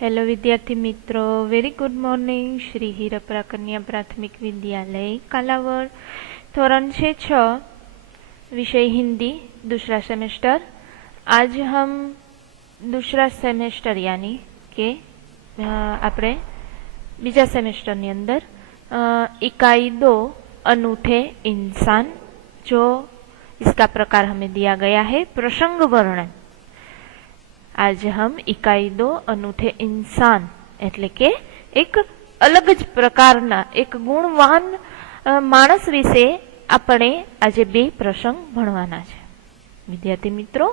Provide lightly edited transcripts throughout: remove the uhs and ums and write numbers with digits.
Hello विद्यार्थी मित्रों, very good morning. Shri हीरपरा कन्या प्राथमिक विद्यालय कालावर, धोरण 6, विषय हिंदी, दूसरा सेमेस्टर। आज हम दूसरा सेमेस्टर यानी के आपणे बीजा सेमेस्टर नी अंदर इकाई 2 अनूठे इंसान, जो इसका प्रकार हमें दिया गया है प्रसंग वर्णन। आज हम इकाई 2 अनूठे इंसान एटले के एक अलग ज प्रकारना एक गुणवान माणस विषे आपणे आज 2 प्रसंग भणवाना छे। विद्यार्थी मित्रों,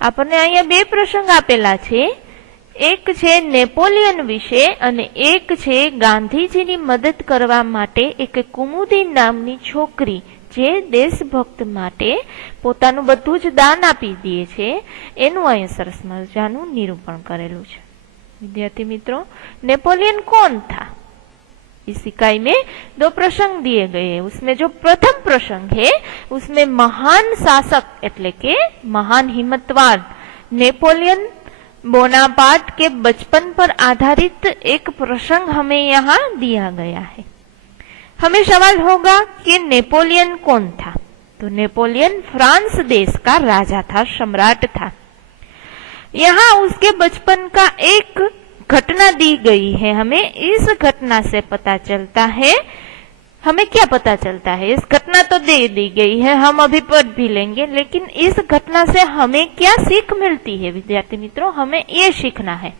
आपने अहींया 2 प्रसंग आपेला छे। एक छे नेपोलियन विषे अने एक छे गांधीजीनी मदद करवा माटे एक कुमुदी नामनी छोकरी जे देशभक्त माटे पोतानुं बधुं ज दान आपी दे छे, एनुं अहीं सरस मजानुं निरूपण करेलुं छे। विद्यार्थी मित्रों, नेपोलियन कौन था? इस इकाई में 2 प्रसंग दिए गए हैं। उसमें जो प्रथम प्रसंग है उसमें महान शासक एटले के महान हिम्मतवान नेपोलियन बोनापार्ट के बचपन पर आधारित एक प्रसंग हमें यहाँ दिया गया है। हमें सवाल होगा कि नेपोलियन कौन था? तो नेपोलियन फ्रांस देश का राजा था, सम्राट था। यहाँ उसके बचपन का एक घटना दी गई है। हमें इस घटना से पता चलता है, हमें क्या पता चलता है? इस घटना तो दे दी गई है, हम अभी पढ़ भी लेंगे, लेकिन इस घटना से हमें क्या सीख मिलती है? विद्यार्थी मित्रों, हमें ये सीखना है।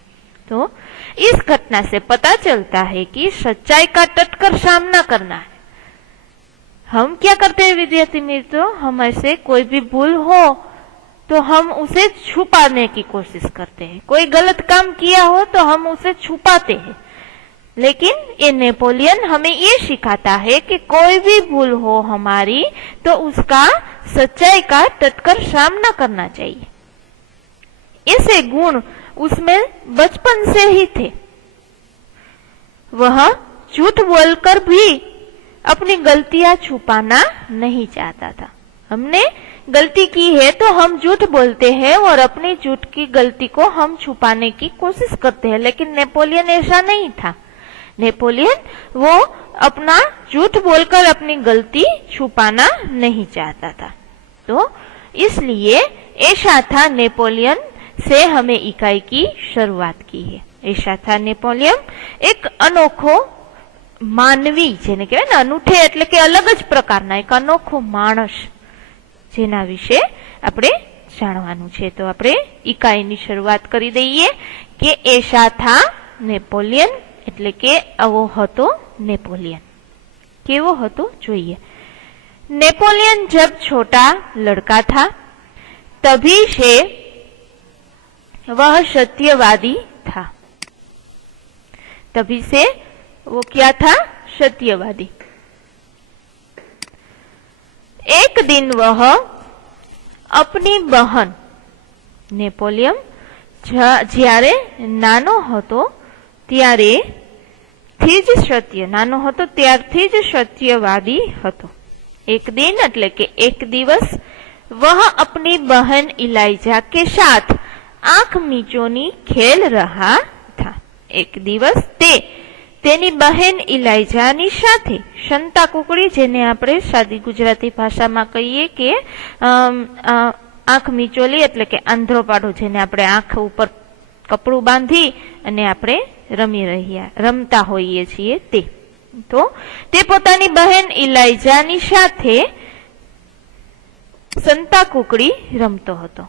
तो इस घटना से पता चलता है कि सच्चाई का डटकर सामना करना है। हम क्या करते हैं विद्यार्थी मित्रों? हम ऐसे कोई भी भूल हो तो हम उसे छुपाने की कोशिश करते हैं। कोई गलत काम किया हो तो हम उसे छुपाते हैं। लेकिन ये नेपोलियन हमें ये सिखाता है कि कोई भी भूल हो हमारी तो उसका सच्चाई का डटकर सामना करना चाहिए। ऐसे गुण उसमें बचपन से ही थे। वह झूठ बोलकर भी अपनी गलतियां छुपाना नहीं चाहता था। हमने गलती की है तो हम झूठ बोलते हैं और अपनी झूठ की गलती को हम छुपाने की कोशिश करते हैं, लेकिन नेपोलियन ऐसा नहीं था। नेपोलियन वो अपना झूठ बोलकर अपनी गलती छुपाना नहीं चाहता था। तो इसलिए ऐसा था नेपोलियन से हमें इकाई की शुरुआत की है। ऐसा था नेपोलियन, एक अनोखो मानवी, जेने कहेवाय ने अनूठे एटले के अलग ज प्रकारना एक अनोखो माणस, जेना विषे आपणे जाणवानुं छे। तो आपणे इकाईनी शुरुआत करी दઈએ के ऐसा था नेपोलियन एटले के आवो हतो नेपोलियन। केवो हतो जोईए। नेपोलियन जब छोटा लड़का था तभी से वह सत्यवादी था। तभी से वो क्या था? सत्यवादी। एक दिन वह अपनी बहन, नेपोलियन ज्यारे नानो हतो त्यारेथी ज सत्य, नानो हतो त्यारथी ज सत्यवादी हतो। एक दिन एटले के एक दिवस वह अपनी बहन इलाइजा के साथ आंख मीचोनी खेल रहा था। एक दिवस तेनी बहन इलाइजानी साथे संता कुकड़ी, जेने आपणे सादी गुजराती भाषामां कहीए के आंख मीचोली एटले के आंधळो पाडो, जेने आपणे आंख उपर कपड़ू बांधी अने आपणे रमता होईए छीए ते। तो ते पोतानी बहन इलाइजानी साथे संता कुकड़ी रमतो हतो।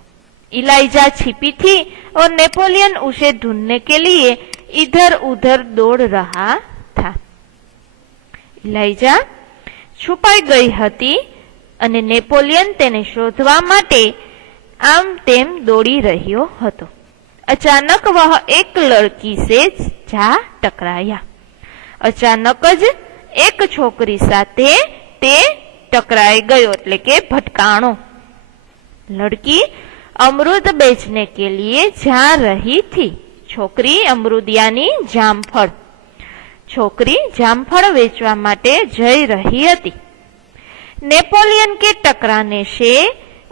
इलाइजा छिपी थी और नेपोलियन उसे ढूंढने के लिए इधर उधर दौड़ रहा था। इलाइजा छुपाई गई हती अने नेपोलियन तेने शोधवा माटे आम तेम दौड़ी रह्यो हतो। अचानक वह एक लड़की से जा टकराया। अचानक ज एक छोकरी साथे ते टकराई गयो एटले के भटकाणो। लड़की अमरूद बेचने के लिए जा रही थी। छोकरी अमरूदियानी जामफळ, छोकरी जामफळ वेचवा माटे जई रही हती। नेपोलियन के टकराने से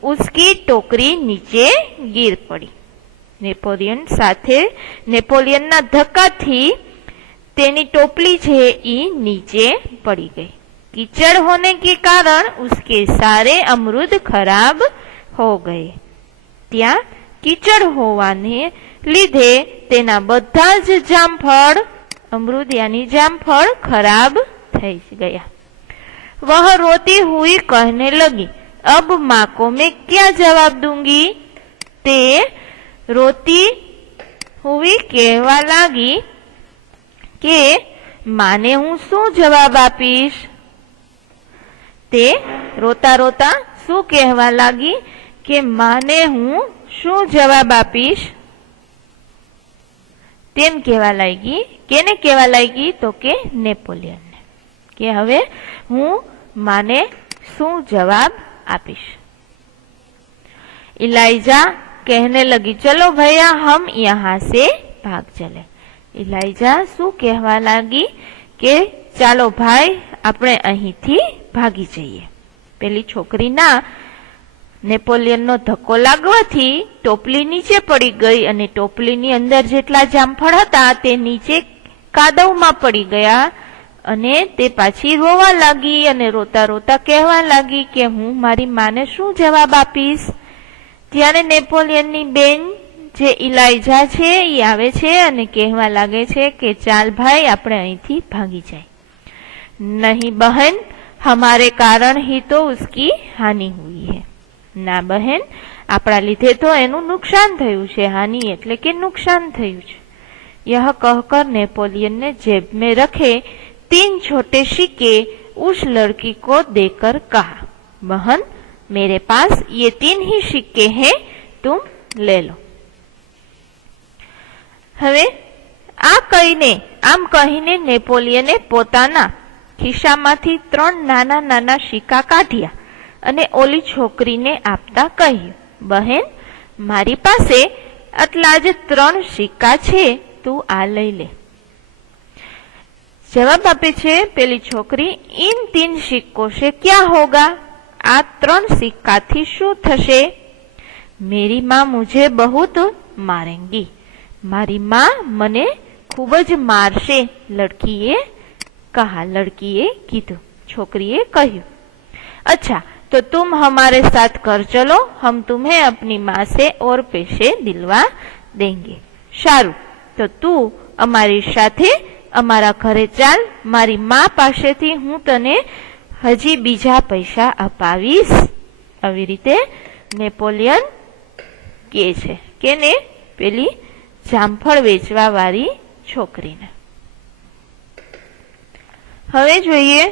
उसकी टोकरी नीचे गिर पड़ी। નેપોલિયનના ધક્કાથી तेनी टोपली छे ई नीचे पड़ी गई। कीचड़ होने के कारण उसके सारे अमरूद खराब हो गए। त्या कीचड़ होवाने लीधे तेना बधा ज जामफळ अमरूद यानी जामफळ खराब थई गया। वह रोती हुई कहने लगी, अब माँ को मैं क्या जवाब दूंगी? ते रोती हुई कहवा लागी के माने हूँ शू जवाब आपीश? ते रोता रोता शू कहवा लागी के माने हूँ शू जवाब आपीश? तेम कहवा लागी। केने कहवा लागी? तो के नेपोलियन ने के हवे हूँ माने शू जवाब आपीश। इलाइजा कहने लगी, चलो भैया हम यहाँ से भाग चले। इलाइजा शू कहवा लागी के चालो भाई આપણે અહીંથી ભાગી જઈએ। પેલી છોકરીના નેપોલિયનનો ધક્કો લાગવાથી ટોપલી નીચે પડી ગઈ અને ટોપલીની અંદર જેટલા જામફળ હતા તે નીચે કાદવમાં પડી ગયા અને તે પાછી રોવા લાગી અને રોતા રોતા કહેવા લાગી કે હું મારી માને શું જવાબ આપીશ? ત્યારે નેપોલિયનની બેન જે ઇલાઇજા છે એ આવે છે અને કહેવા લાગે છે કે ચાલ ભાઈ આપણે અહીંથી ભાગી જાય। नहीं बहन, हमारे कारण ही तो उसकी हानि हुई है। ना बहन, आपड़ा लीधे तो एनु नुकसान थयुं छे। हानि एटले के नुकसान थयुं छे। यह कहकर नेपोलियन ने जेब में रखे 3 छोटे सिक्के उस लड़की को देकर कहा, बहन मेरे पास ये 3 ही सिक्के हैं, तुम ले लो। हवे आम कहीने नेपोलियने पोताना खिस्सामांथी 3 नाना नाना सिक्का काढ्या अने ओली छोकरीने आपता कह्युं, बहन मारी पासे आटला ज 3 सिक्का छे, तू आ लई ले। जवाब आपे छे पेली छोकरी, इन 3 सिक्कों से क्या होगा? आ 3 सिक्का थी शू थशे? मेरी माँ मुझे बहुत मारेंगी। मारी माँ मने खूब ज मारशे, लड़कीए कहा। लड़कीए कीधुं, छोकरीए कह्युं, अच्छा तो तुम हमारे साथ घर चलो, हम तुम्हें अपनी माँ से और पैसे दिलवा देंगे। सारू तो तू अमारी साथे अमारा घरे चाल, मारी माँ पासेथी हूँ तने हजी बीजा पैसा अपावीश। આવી રીતે નેપોલિયન કહે છે કેને? પેલી જામફળ વેચવા વાળી છોકરીને। હવે જોઈએ,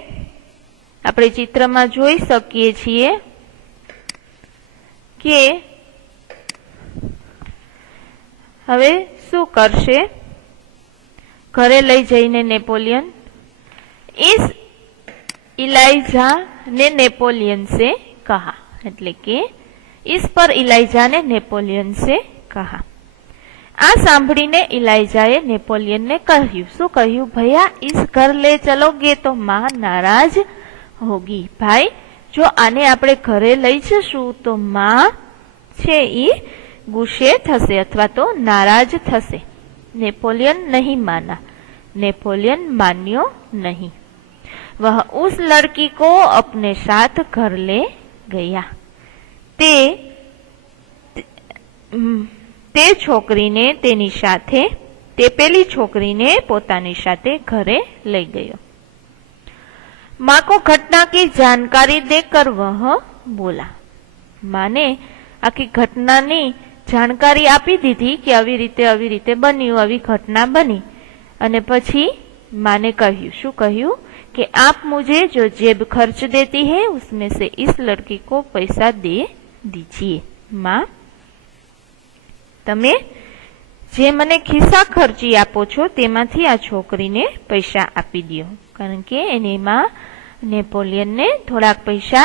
આપણે ચિત્રમાં જોઈ શકીએ છીએ કે હવે શું કરશે? ઘરે લઈ જઈને નેપોલિયન इस इलाइजा ने नेपोलियन से कहा, એટલે કે इस पर इलाइजा ने नेपोलियन से कहा। आ सांभळीने इलाइजाए नेपोलियन ने કહ્યું, શું કહ્યું? भैया इस घर ले चलोगे तो माँ नाराज होगी। भाई जो आने આપણે ઘરે લઈ જશું તો माँ છે ઈ ગુસ્સે થશે અથવા તો નારાજ થશે। नेपोलियन नहीं माना, नेपोलियन मान्यो नहीं। वह उस लड़की को अपने साथ घर ले गया। તે છોકરીને તેની સાથે, તે પેલી છોકરીને પોતાની સાથે ઘરે લઈ ગયો। माँ को घटना की जानकारी देकर वह बोला। माने आखी घटनानी जानकारी आपी दीधी कि આવી રીતે બન્યું, આવી ઘટના બની। અને પછી माने કહ્યું, શું કહ્યું कि आप मुझे जो जेब खर्च देती है उसमें से इस लड़की को पैसा दे दीजिए। माँ તમે જે મને ખિસ્સા ખર્ચી આપો છો તેમાંથી આ છોકરીને પૈસા આપી દો। કારણ કે એની માં નેપોલિયનને થોડાક પૈસા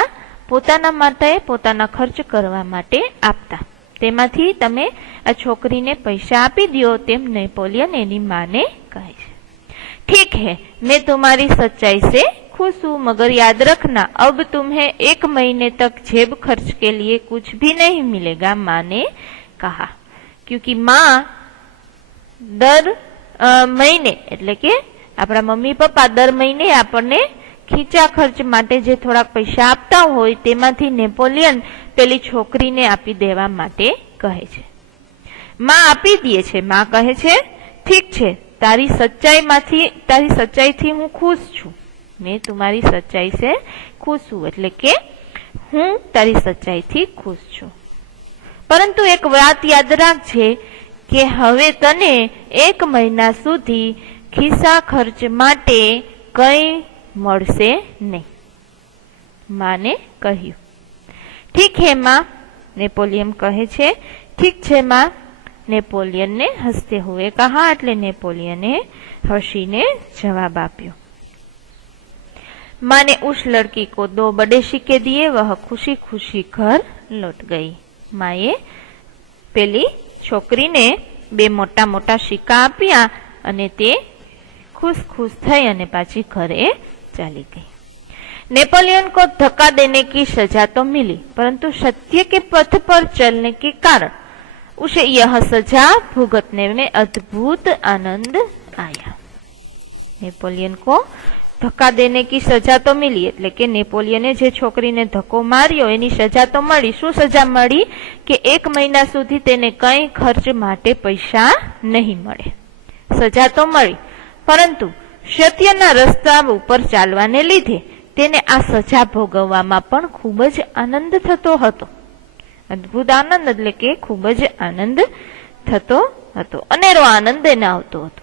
પોતાના માટે, પોતાના ખર્ચ કરવા માટે આપતા, તેમાંથી તમે આ છોકરીને પૈસા આપી દો, તેમ નેપોલિયન એની માને કહે છે। ठीक है, मैं तुम्हारी सच्चाई से खुश हूँ, मगर याद रखना अब तुम्हें 1 महीने तक जेब खर्च के लिए कुछ भी नहीं मिलेगा। माँ ने कहा क्योंकि माँ दर महीने એટલે કે આપણા મમ્મી પપ્પા દર મહિને આપણને ખીચા ખર્ચ માટે જે થોડાક પૈસા આપતા હોય તેમાંથી નેપોલિયન પેલી છોકરીને આપી દેવા માટે કહે છે. માં આપી દે છે. માં કહે છે ઠીક છે, તારી સચ્ચાઈથી હું ખુશ છું. मैं तुम्हारी सच्चाई से खुश हूँ એટલે કે હું તારી સચ્ચાઈથી ખુશ છું. પરંતુ એક વાત યાદ રાખજે કે હવે તને 1 મહિના સુધી ખિસ્સા ખર્ચ માટે કંઈ મળશે નહીં. માને કહ્યું. ઠીક હે माँ, नेपोलियन कहे छे ठीक छे माँ. नेपोलियन ने हंसते हुए कहा એટલે नेपोलियने हसीने जवाब आप्यो. माँ ने उस लड़की को 2 बड़े सिक्के दिए. वह खुशी खुशी घर लौट गई. माए पेली छोकरी ने 2 मोटा मोटा सिक्का आप्या अने ते खुश खुश थई अने पाछी घरे चली गई. नेपोलियन को धक्का देने की सजा तो मिली, परंतु सत्य के पथ पर चलने के कारण उसे यह सजा भुगतने में अद्भुत आनंद आया. नेपोलियन को धक्का देने की सजा तो मिली એટલે કે નેપોલિયને જે છોકરીને ધક્કો માર્યો એની સજા તો મળી. શું સજા મળી? કે 1 મહિના સુધી તેને કંઈ ખર્ચ માટે પૈસા નહીં મળે. સજા તો મળી, પરંતુ સત્યના રસ્તા ઉપર ચાલવાને લીધે તેને આ સજા ભોગવવામાં પણ ખૂબ જ આનંદ થતો હતો. અદ્ભુત આનંદ એટલે કે ખૂબ જ આનંદ થતો હતો. અનેરો આનંદ એને આવતો હતો.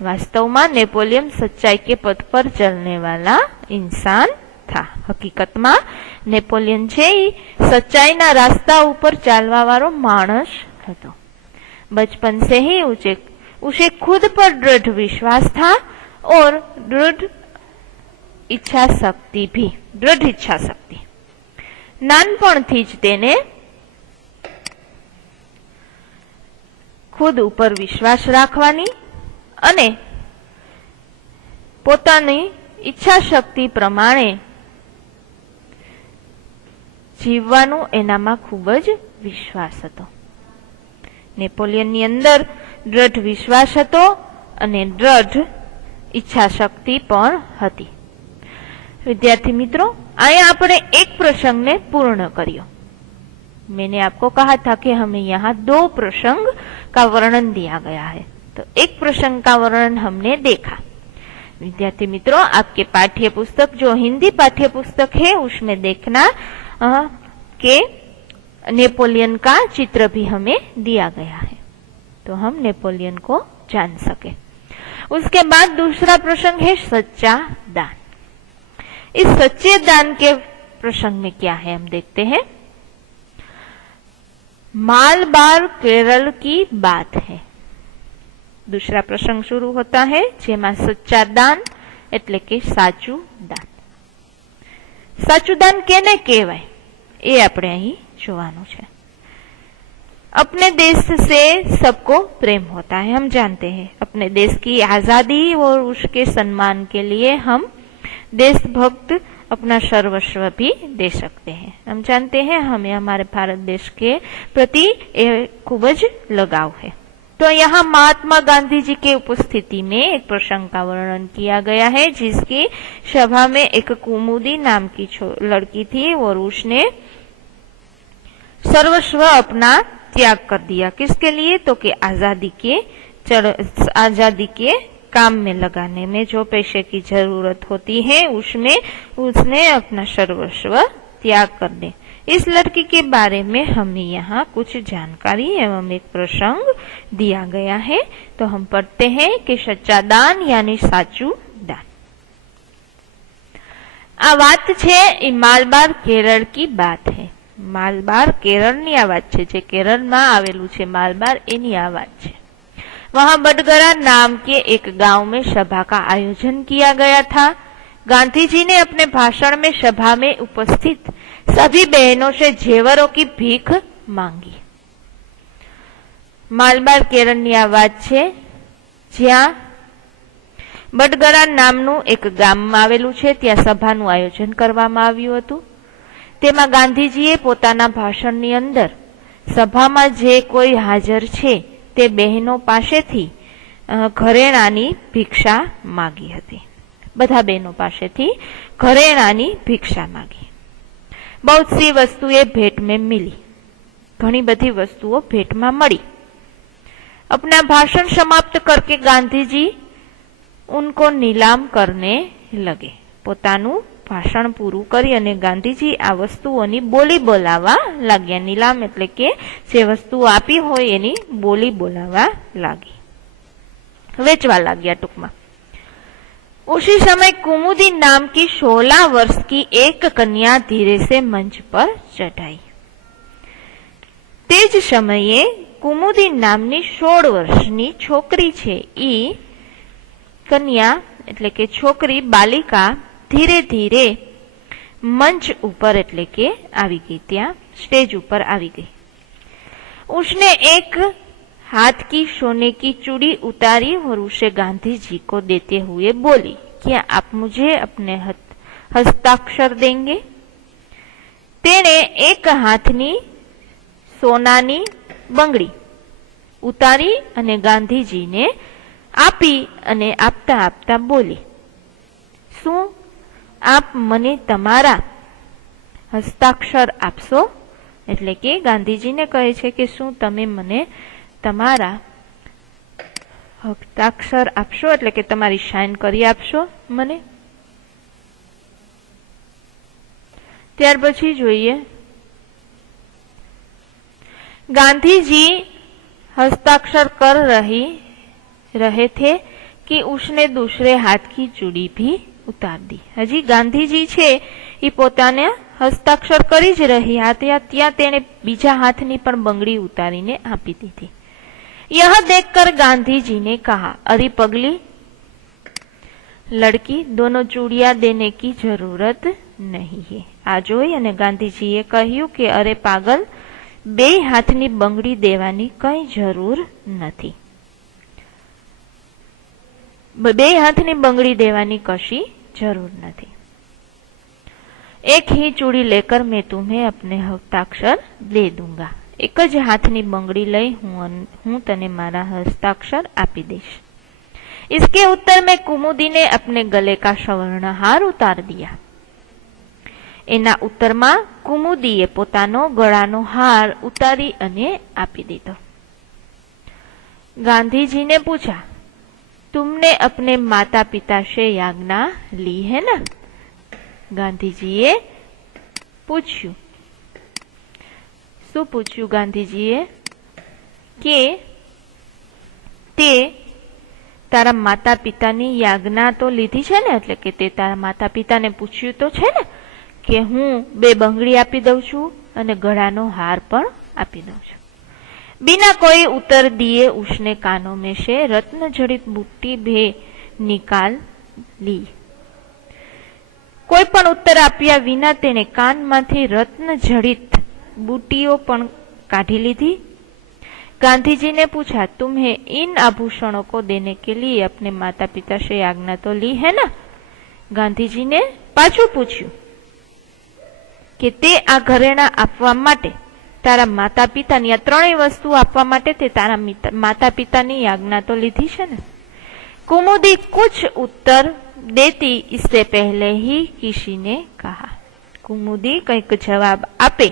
वास्तव में नेपोलियन सच्चाई के पथ पर चलने वाला इंसान था. हकीकत में नेपोलियन छे सच्चाई ना रास्ता ऊपर चालवा वालो माणस हतो. बचपन से ही उसे खुद पर दृढ़ विश्वास था और दृढ़ इच्छा शक्ति. नानपणथी ज तेने खुद ऊपर विश्वास राखवानी અને પોતાની ઈચ્છા શક્તિ પ્રમાણે જીવવાનું એનામાં ખૂબ જ વિશ્વાસ હતો. નેપોલિયનની અંદર દૃઢ વિશ્વાસ હતો અને દૃઢ ઈચ્છા શક્તિ પણ હતી. વિદ્યાર્થી મિત્રો, અહીંયા આપણે એક પ્રસંગને પૂર્ણ કર્યો. मैंने आपको कहा था कि हमें यहाँ 2 प्रसंग का वर्णन दिया गया है, तो एक प्रसंग का वर्णन हमने देखा. विद्यार्थी मित्रों, आपके पाठ्य पुस्तक जो हिंदी पाठ्य पुस्तक है उसमें देखना कि नेपोलियन का चित्र भी हमें दिया गया है, तो हम नेपोलियन को जान सके. उसके बाद दूसरा प्रसंग है सच्चा दान. इस सच्चे दान के प्रसंग में क्या है हम देखते हैं. मालबार केरल की बात है. दूसरा प्रसंग शुरू होता है जेमा सच्चा दान એટલે કે સાચું દાન. સાચું દાન કેને કહેવાય એ આપણે અહીં જોવાનું છે. अपने देश से सबको प्रेम होता है, हम जानते हैं. अपने देश की आजादी और उसके सम्मान के लिए हम देशभक्त अपना सर्वस्व भी दे सकते हैं. हम जानते हैं हमें हमारे भारत देश के प्रति खूब ज लगाव है. तो यहाँ महात्मा गांधी जी के उपस्थिति में एक प्रसंग का वर्णन किया गया है, जिसकी सभा में एक कुमुदी नाम की लड़की थी और उसने सर्वस्व अपना त्याग कर दिया. किसके लिए? तो कि आजादी के काम में लगाने में जो पैसे की जरूरत होती है उसमें उसने अपना सर्वस्व त्याग कर दे. इस लड़की के बारे में हमें यहाँ कुछ जानकारी एवं एक प्रसंग दिया गया है. तो हम पढ़ते हैं कि सच्चा दान यानी साचू दान. आ बात छे ई मालबार केरल की बात है. मालबार केरल नी आ बात छे, जे केरल में आवेलू छे मालबार एनी आ बात छे. वहां बडगरा नाम के एक गांव में सभा का आयोजन किया गया था. गांधी जी ने अपने भाषण में सभा में उपस्थित सभी बहनों से जेवरों की भीख मांगी. मालबार केरलनी आ वात छे, ज्यां बडगरा नामनु एक गाम आवेलू छे, त्यां सभानुं आयोजन करवामां आव्युं हतुं. तेमां गांधीजीए पोताना भाषणनी अंदर સભામાં જે કોઈ હાજર છે તે બહેનો પાસેથી ઘરેણાની ભિક્ષા માગી હતી. બધા બહેનો પાસેથી ઘરેણાની ભિક્ષા માગી. बहुत सी वस्तुएं भेंट में मिली. घनी बधी वस्तुओं भेंट में मળી. अपना भाषण समाप्त करके गांधी जी उनको नीलाम करने लगे. પોતાનું ભાષણ પૂરું કરી અને ગાંધીજી આ વસ્તુઓની બોલી બોલાવા લાગ્યા. નીલામ એટલે કે જે વસ્તુ આપી હોય એની બોલી બોલાવા લાગી, વેચવા લાગ્યા ટૂંકમાં. उसी समय कुमुदी नाम की 16 वर्ष की एक कन्या धीरे से मंच पर चढ़ाई. तेज समये कुमुदी नामनी 16 वर्षनी छोकरी छे ई कन्या એટલે કે છોકરી બાલિકા ધીરે ધીરે મંચ ઉપર એટલે કે આવી ગઈ, ત્યાં સ્ટેજ ઉપર આવી ગઈ. उसने एक हाथ की सोने की चूड़ी उतारी और उसे गांधी जी को देते हुए बोली, क्या आप मुझे अपने हस्ताक्षर देंगे? तेने एक हाथनी सोनानी बंगड़ी उतारी અને ગાંધીજીને આપી અને આપતા આપતા બોલી, શું આપ મને તમારા હસ્તાક્ષર આપશો? એટલે કે ગાંધીજીને કહે છે કે શું તમે મને તમારા હસ્તાક્ષર આપશો, એટલે કે તમારી સાઇન કરી આપશો મને. ત્યાર પછી જોઈએ, गांधी हस्ताक्षर कर रहे थे कि उसने दूसरे हाथ की चूड़ी भी उतार दी. हजी गांधीजी छे ई पोताने हस्ताक्षर करी ज रह्या हता त्यां तेणे बीजा हाथनी पण बंगड़ी उतारीने आपी दीधी. यह देखकर गांधी ने कहा, अरे पगली लड़की, दोनों चूड़ियां देने की जरूरत नहीं है. आ जोई अने गांधीजीए कह्युं के अरे पागल, बे हाथनी बंगड़ी देवानी कई जरूर नहीं. बे हाथनी बंगड़ी देवानी कशी जरूर नहीं. एक ही चूड़ी लेकर मैं तुम्हें अपने हस्ताक्षर दे दूंगा. एक ज हाथनी बंगड़ी लई हूँ तने मारा हस्ताक्षर आपी देश. इसके उत्तर में कुमुदी ने अपने गले का स्वर्णहार उतार दिया. एना उत्तर में कुमुदीए पोतानो गळानो हार उतारी अने आपी दीधो. गांधी ने पूछा, तुमने अपने माता पिता से आज्ञा ली है ना? गांधीजीए पूछ्યું. શું પૂછ્યું ગાંધીજીએ? કે તે તારા માતા પિતાની યાજ્ઞા તો લીધી છે ને, એટલે કે તે તારા માતા પિતાને પૂછ્યું તો છે ને કે હું 2 બંગડી આપી દઉં છું અને ગળાનો હાર પણ આપી દઉં છું. बिना कोई उत्तर दिए उसने कानों में से रत्न जड़ित बूटी भे निकाल ली. कोई पण उत्तर आप्या विना तेने कानमांथी रत्न जड़ित बूटीओ पण काढ़ी लीधी. गांधीजी ने पूछा, तुम्हें इन आभूषणों को देने के लिए अपने माता पिता से आज्ञा तो ली है ना? गांधीजी ने पाछू पूछ्યું કે તે આ ઘરેણા આપવા માટે તારા માતા પિતાની, આ ત્રણેય વસ્તુ આપવા માટે તે તારા માતા પિતાની આજ્ઞા તો લીધી છે ને? कुमुदी कुछ उत्तर देती इससे पहले ही किसी ने कहा. कुमुदी કંઈક જવાબ આપે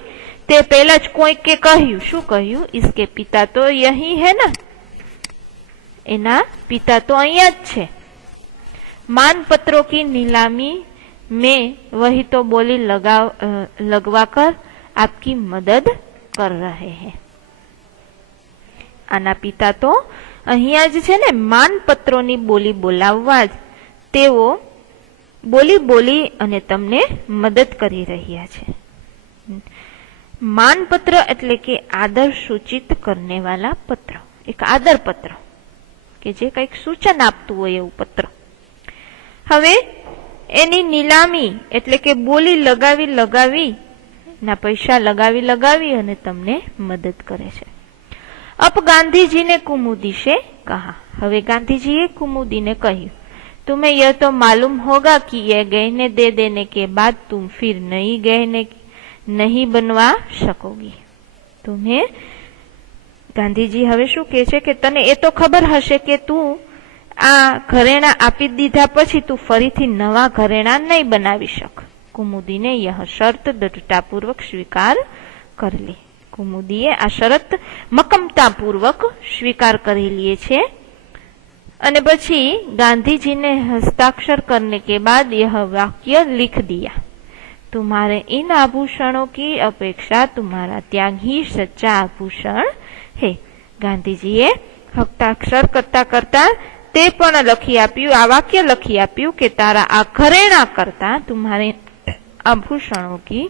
તે પહેલા જ કોઈકે કહ્યું. શું કહ્યું? इसके पिता तो यही है ना? એના પિતા તો અહીંયા જ છે. मानपत्रों की नीलामी में वही तो बोली लगवा कर आपकी मदद कर रहे हैं. आना पिता तो અહીંયા જ છે ને, માનપત્રોની બોલી બોલાવવા જ તેઓ બોલી અને તમને મદદ કરી રહ્યા છે. માનપત્ર એટલે કે આદર સૂચિત કરને વાલા પત્ર, એક આદર પત્ર કે જે કંઈક સૂચન આપતું હોય એવું પત્ર. હવે એની નીલામી એટલે કે બોલી લગાવી ના પૈસા લગાવી અને તમને મદદ કરે છે. अब गांधी ने कुमुदी से कहा. हवे गांधी ए कुमुदी ने कह्यु, तुम्हें यह तो मालूम होगा कि यह गहने दे देने के बाद तुम फिर नई गहने नहीं बनवा सकोगी. तुम्हें ગાંધીજી હવે શું કહે છે કે તને એ તો ખબર હશે કે તું આ ઘરેણા આપી દીધા પછી તું ફરીથી નવા ઘરેણા નહીં બનાવી શક। કુમુદીને યહ શર્ત દૃઢતાપૂર્વક સ્વીકાર कर ली। કુમુદીએ આ શરત મક્કમતાપૂર્વક સ્વીકાર કરી लिए છે। અને પછી गांधी ने हस्ताक्षर करने के बाद यह वाक्य लिख दिया, तुम्हारे इन आभूषणों की अपेक्षा तुम्हारा त्याग ही सच्चा आभूषण है। गांधीजीए हस्ताक्षर करता करता ते पण लखी आप्યું, आ वाक्य लखी आप्યું કે तारा आ घरेणा करता तुम्हारे आभूषणों की,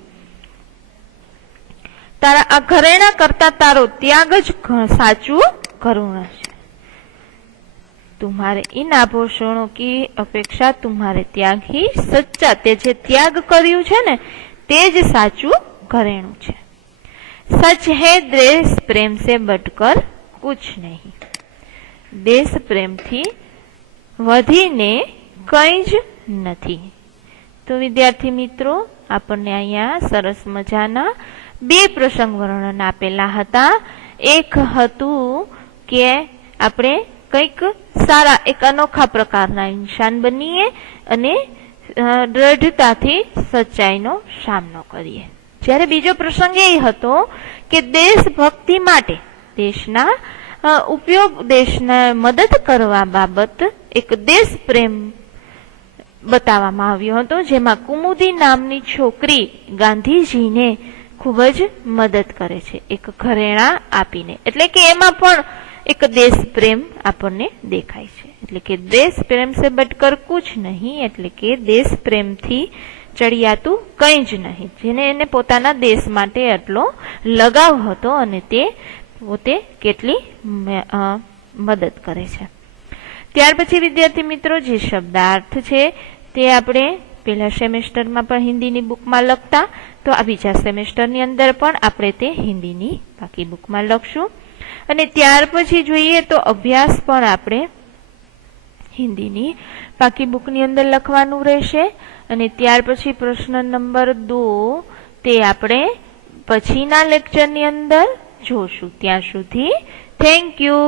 तारा आ घरेणा करता तारो त्याग ज साचू करुणा है। तुम्हारे इन आभूषणों की अपेक्षा तुम्हारे त्याग ही सच्चा, ते जे त्याग कर्યું છે ને તે જ સાચું ઘરેણું છે। सच है देश प्रेम से बढ़कर कुछ नहीं, देश प्रेम थी વધીને કંઈ જ નથી। તો વિદ્યાર્થી મિત્રો આપણને અહીંયા સરસ મજાના બે પ્રસંગ વર્ણન આપેલા હતા। એક હતું કે આપણે કંઈક સારા એક અનોખા પ્રકારના ઇન્સાન બનીએ અને દ્રઢતાથી સચ્ચાઈનો સામનો કરીએ। જ્યારે બીજો પ્રસંગ એ હતો કે દેશભક્તિ માટે દેશના ઉપયોગ દેશને મદદ કરવા બાબત એક દેશ પ્રેમ બતાવવામાં આવ્યો હતો, જેમાં કુમુદી નામની છોકરી ગાંધીજીને ખૂબ જ મદદ કરે છે એક ઘરેણા આપીને। એટલે કે એમાં પણ एक देश प्रेम आपने देखाय छे। એટલે કે देश प्रेम से बढ़कर कुछ नहीं, એટલે કે देश प्रेम थी ચડિયાતું કંઈ જ નહીં, જેને એને પોતાના દેશ માટે આટલો લગાવ હતો અને તે પોતે કેટલી મદદ કરે છે। ત્યાર પછી વિદ્યાર્થી મિત્રો જે શબ્દાર્થ છે તે આપણે પહેલા સેમેસ્ટરમાં પણ હિન્દીની બુકમાં લખતા, તો આ બીજા સેમેસ્ટરની અંદર પણ આપણે તે હિન્દીની બાકી બુકમાં લખશું। અને ત્યાર પછી જોઈએ તો અભ્યાસ પણ આપણે હિન્દીની બાકી બુકની અંદર લખવાનું રહેશે। અને ત્યાર પછી પ્રશ્ન નંબર 2 તે આપણે પછીના લેક્ચરની અંદર જોશું। ત્યાં સુધી થેન્ક યુ।